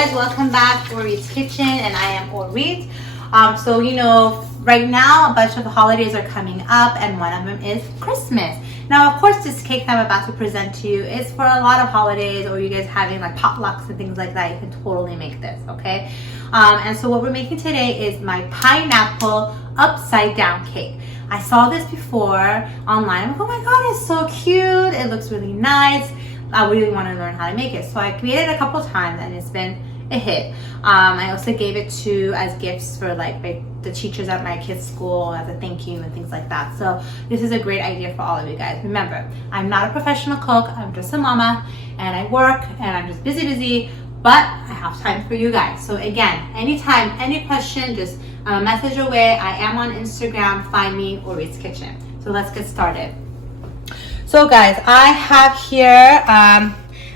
guys, welcome back to Orit's Kitchen, and I am Orit. So you know, right now a bunch of holidays are coming up, and one of them is Christmas. Now, of course, this cake that I'm about to present to you is for a lot of holidays, or you guys having like potlucks and things like that. You can totally make this, okay? And so what we're making today is my pineapple upside down cake. I saw this before online. I'm like, oh my god, it's so cute. It looks really nice. I really want to learn how to make it. So I created it a couple times and it's been a hit. I also gave it to as gifts for like the teachers at my kids' school as a thank you and things like that. So this is a great idea for all of you guys. Remember, I'm not a professional cook. I'm just a mama and I work and I'm just busy, but I have time for you guys. So again, anytime, any question, just message away. I am on Instagram. Find me, Orit's Kitchen. So let's get started. So guys, I have here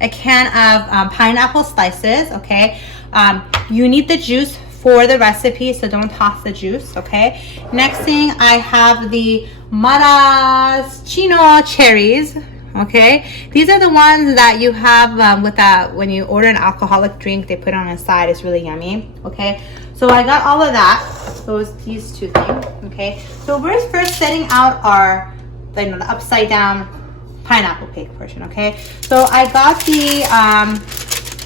a can of pineapple slices, okay? You need the juice for the recipe, so don't toss the juice, okay? Next thing, I have the Maraschino cherries, okay? These are the ones that you have with that, when you order an alcoholic drink, they put it on the side. It's really yummy, okay? So I got all of that, these two things, okay? So we're first setting out our the upside down pineapple cake portion, okay? So I got the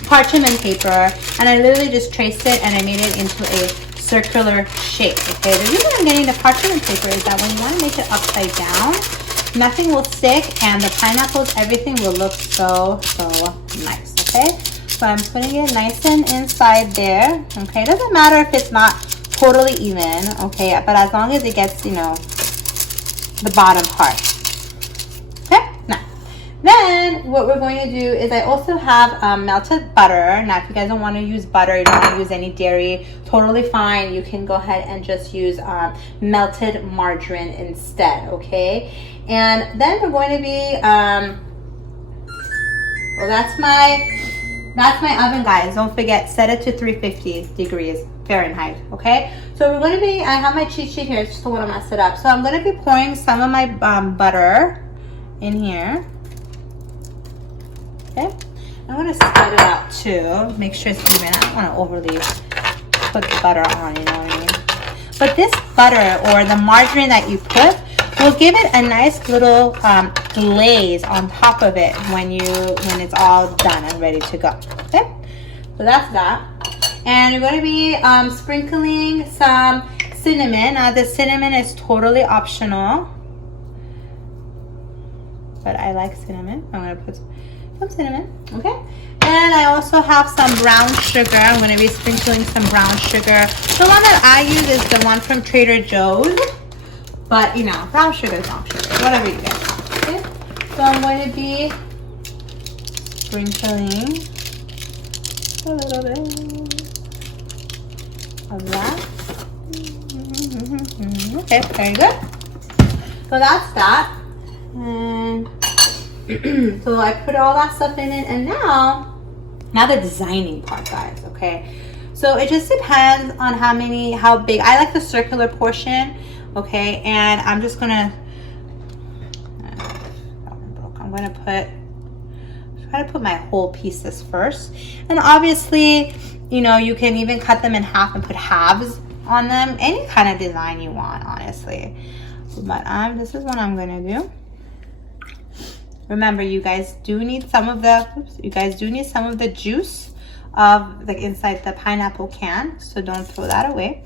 parchment paper and I literally just traced it and I made it into a circular shape, okay? The reason I'm getting the parchment paper is that when you want to make it upside down, nothing will stick and the pineapples, everything will look so nice, okay? So I'm putting it nice and inside there, okay? It doesn't matter if it's not totally even, okay? But as long as it gets, you know, the bottom part. Then what we're going to do is I also have melted butter. Now if you guys don't want to use butter, you don't want to use any dairy, totally fine. You can go ahead and just use melted margarine instead, okay? And then we're going to be, well that's my oven, guys. Don't forget, set it to 350 degrees Fahrenheit, okay? So we're going to be, I have my cheat sheet here, just don't want to mess it up. So I'm going to be pouring some of my butter in here. Okay, I'm going to spread it out too. Make sure it's even. I don't want to overly put butter on, you know what I mean? But this butter or the margarine that you put will give it a nice little glaze on top of it when it's all done and ready to go. Okay, so that's that. And you're going to be sprinkling some cinnamon. Now the cinnamon is totally optional, but I like cinnamon. I'm going to put some cinnamon, okay? And I also have some brown sugar. I'm going to be sprinkling some brown sugar. The one that I use is the one from Trader Joe's, but you know, brown sugar is optional, whatever you get, okay? So I'm going to be sprinkling a little bit of that. Okay, very good. So that's that. And so I put all that stuff in it, and now the designing part, guys, okay? So it just depends on how big. I like the circular portion, okay? And I'm just gonna try to put my whole pieces first. And obviously, you know, you can even cut them in half and put halves on them, any kind of design you want, honestly. But this is what I'm gonna do. Remember, you guys do need some of the juice of the inside the pineapple can, so don't throw that away.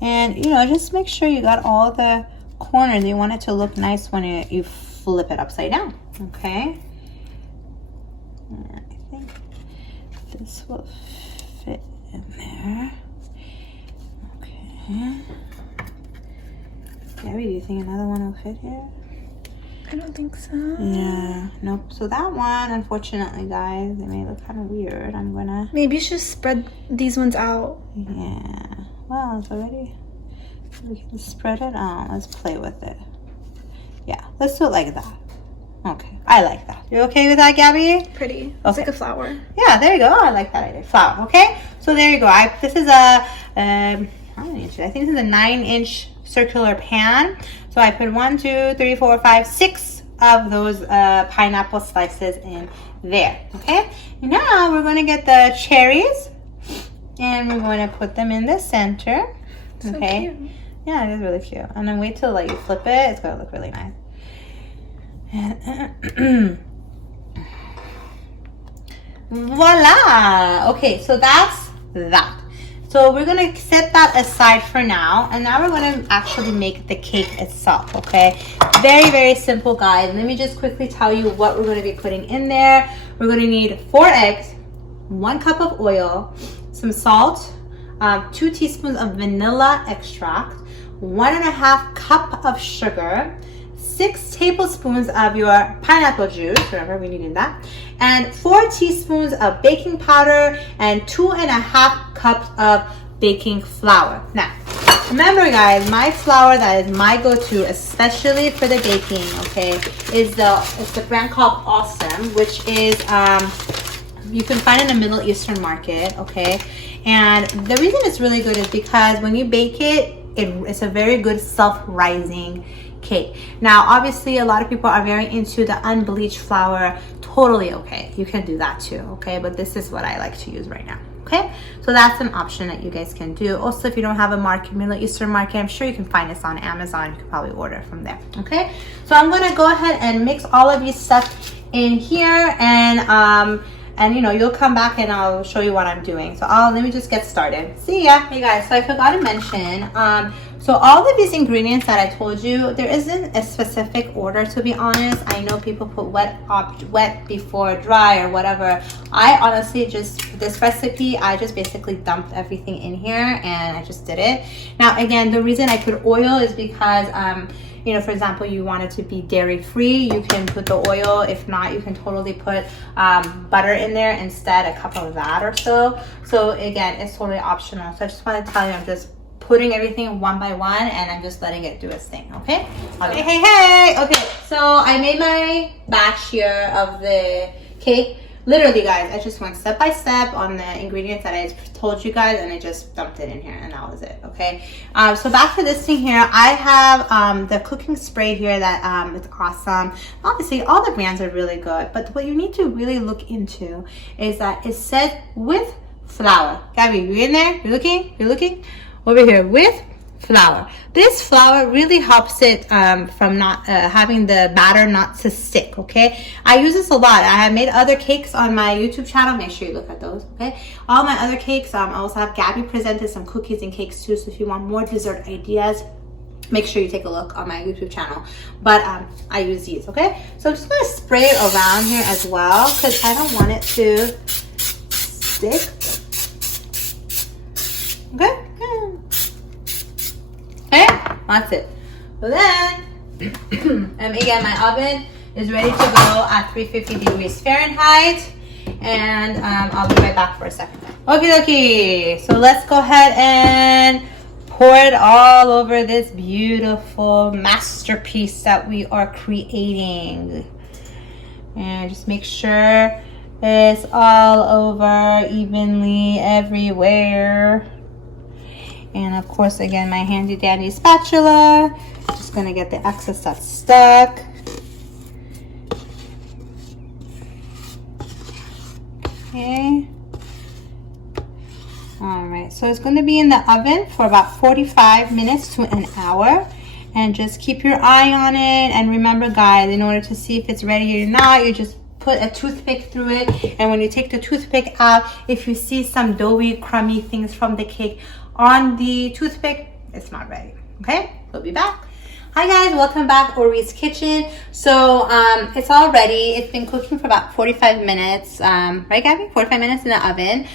And you know, just make sure you got all the corners. You want it to look nice when you flip it upside down, okay? And I think this will fit in there. Gabby, do you think another one will fit here? I don't think so. Yeah, nope. So that one, unfortunately, guys, it may look kind of weird. I'm gonna... Maybe you should spread these ones out. Yeah. Well, it's already... We can spread it out. Let's play with it. Yeah, let's do it like that. Okay, I like that. You okay with that, Gabby? Pretty. It's like a flower. Yeah, there you go. I like that idea. Flower, okay? So there you go. This is a... how many inches? I think this is a 9-inch circular pan. So I put 1, 2, 3, 4, 5, 6 of those pineapple slices in there. Okay, now we're going to get the cherries and we're going to put them in the center. Okay, so cute. Yeah, it is really cute. And then wait till like you flip it, it's going to look really nice. And voila. Okay, so that's that. So we're gonna set that aside for now, and now we're gonna actually make the cake itself. Okay, very simple, guys. Let me just quickly tell you what we're gonna be putting in there. We're gonna need 4 eggs, 1 cup of oil, some salt, 2 teaspoons of vanilla extract, 1.5 cup of sugar, 6 tablespoons of your pineapple juice, remember we needed that, and 4 teaspoons of baking powder and 2.5 cups of baking flour. Now, remember guys, my flour that is my go-to, especially for the baking, okay, is the brand called Awesome, which is you can find it in the Middle Eastern market, okay? And the reason it's really good is because when you bake it, it's a very good self-rising cake. Now obviously a lot of people are very into the unbleached flour. Totally okay, you can do that too, okay? But this is what I like to use right now. Okay, so that's an option that you guys can do. Also, if you don't have a market, Middle Eastern market, I'm sure you can find this on Amazon. You can probably order from there. Okay, so I'm gonna go ahead and mix all of these stuff in here, and you know, you'll come back and I'll show you what I'm doing. So let me just get started. See ya. Hey guys, so I forgot to mention, so all of these ingredients that I told you, there isn't a specific order, to be honest. I know people put wet before dry or whatever. I honestly just, for this recipe, I just basically dumped everything in here and I just did it. Now again, the reason I put oil is because you know, for example, you want it to be dairy free, you can put the oil. If not, you can totally put butter in there instead, a cup of that or so. So again, it's totally optional. So I just want to tell you, I'm just putting everything one by one and I'm just letting it do its thing. Okay, hey. Okay, so I made my batch here of the cake. Literally guys, I just went step by step on the ingredients that I told you guys and I just dumped it in here and that was it. Okay, so back to this thing here, I have the cooking spray here that it's awesome. Obviously all the brands are really good, but what you need to really look into is that it said with flour. Gabby, you in there? You're looking over here, with flour. This flour really helps it from not having the batter not to stick. Okay, I use this a lot. I have made other cakes on my YouTube channel. Make sure you look at those. Okay, all my other cakes. I also have Gabby presented some cookies and cakes too, so if you want more dessert ideas, make sure you take a look on my YouTube channel. But I use these. Okay, so I'm just going to spray it around here as well because I don't want it to stick. Okay, that's it. So then, and again, my oven is ready to go at 350 degrees Fahrenheit, and I'll be right back for a second. Okay, so let's go ahead and pour it all over this beautiful masterpiece that we are creating. And just make sure it's all over evenly everywhere. And of course, again, my handy dandy spatula. Just gonna get the excess that's stuck. Okay. All right, so it's gonna be in the oven for about 45 minutes to an hour. And just keep your eye on it. And remember, guys, in order to see if it's ready or not, you just put a toothpick through it. And when you take the toothpick out, if you see some doughy, crummy things from the cake on the toothpick, it's not ready. Okay, we'll be back. Hi guys, welcome back, Orit's Kitchen. So it's all ready. It's been cooking for about 45 minutes, right Gabby? 45 minutes in the oven.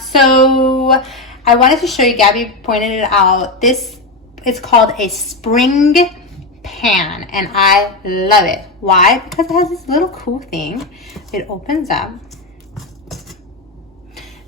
So I wanted to show you, Gabby pointed it out, this is called a spring pan and I love it. Why? Because it has this little cool thing. It opens up.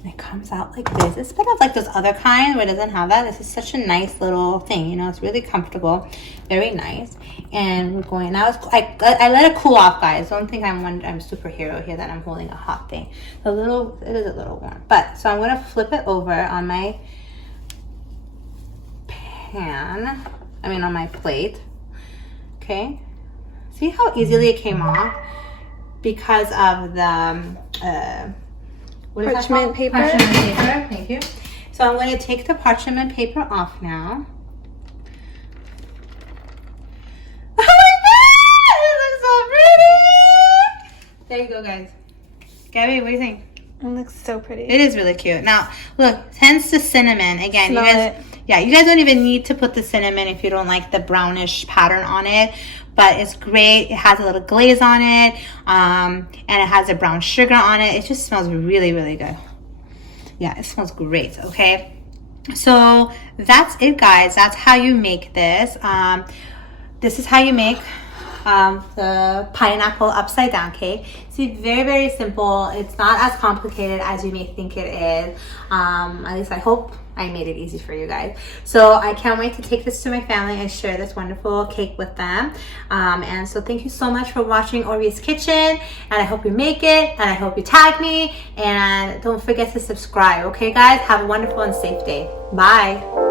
It comes out like this. It's better like those other kinds where it doesn't have that. This is such a nice little thing, you know. It's really comfortable, very nice. And we're going now. I let it cool off, guys. Don't think I'm superhero here that I'm holding a hot thing. It is a little warm, but so I'm gonna flip it over on my pan. on my plate. Okay. See how easily it came off? Because of the what is that Parchment called? paper. Parchment paper. Thank you. So I'm going to take the parchment paper off now. There you go, guys. Gabby, what do you think? It looks so pretty. It is really cute. Now, look, hence the cinnamon. Again, Smell you guys, it. yeah, you guys don't even need to put the cinnamon if you don't like the brownish pattern on it. But it's great. It has a little glaze on it, and it has a brown sugar on it. It just smells really, really good. Yeah, it smells great. Okay, so that's it, guys. That's how you make this. This is how you make the pineapple upside down cake. See, very, very simple. It's not as complicated as you may think it is. At least I hope I made it easy for you guys. So I can't wait to take this to my family and share this wonderful cake with them. And so thank you so much for watching Orit's Kitchen, and I hope you make it, and I hope you tag me, and don't forget to subscribe. Okay, guys? Have a wonderful and safe day. Bye.